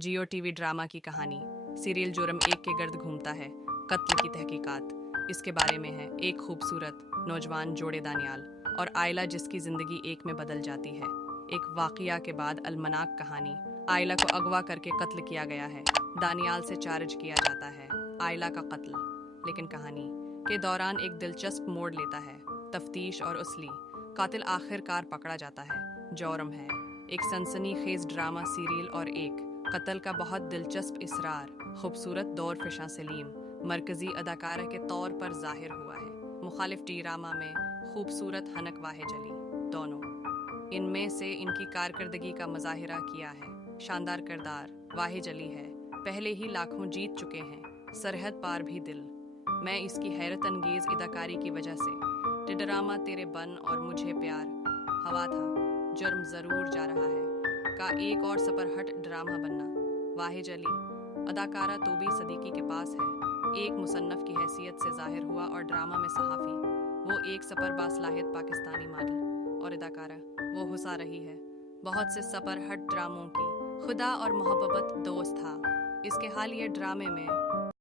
जियो TV drama की कहानी। Serial जुर्म एक के गर्द घूमता है, कत्ल की तहकीकात। इसके बारे में है एक खूबसूरत नौजवान जोड़े दानियाल और आयला जिसकी जिंदगी एक में बदल जाती है। एक वाकया के बाद अलमनाक कहानी। आयला को अगवा करके कत्ल किया गया है। दानियाल से चार्ज किया जाता है आयला का कत्ल। लेकिन कहानी के दौरान एक दिलचस्प मोड़ लेता है। तफ्तीश और असली कातिल आखिरकार पकड़ा जाता है। जुर्म है एक सनसनीखेज ड्रामा सीरियल और एक कत्ल का बहुत दिलचस्प इसरार। खूबसूरत दौर फिशा सलीम मरकजी अदाकारा के तौर पर जाहिर हुआ है। मुखालिफ ड्रामा में खूबसूरत हनक वाहिज अली, दोनों इनमें से इनकी कारकर्दगी का मुजाहिरा किया है। शानदार किरदार वाहिज अली है, पहले ही लाखों जीत चुके हैं, सरहद पार भी दिल। मैं इसकी हैरत अंगेज अदाकारी की वजह से ड्रामा तेरे बन और मुझे प्यार हवा था जुर्म ज़रूर जा रहा है का एक और सपरहट ड्रामा बनना। वाहिज अली अदाकारा तोबी सदीकी के पास है, एक मुसन्नफ़ की हैसियत से ज़ाहिर हुआ और ड्रामा में सहाफ़ी। वो एक सपरबासलाहित पाकिस्तानी मॉडल और अदाकारा वो हुसा रही है बहुत से सपरहट ड्रामों की। खुदा और मोहब्बत दोस्त था इसके हालिया ड्रामे में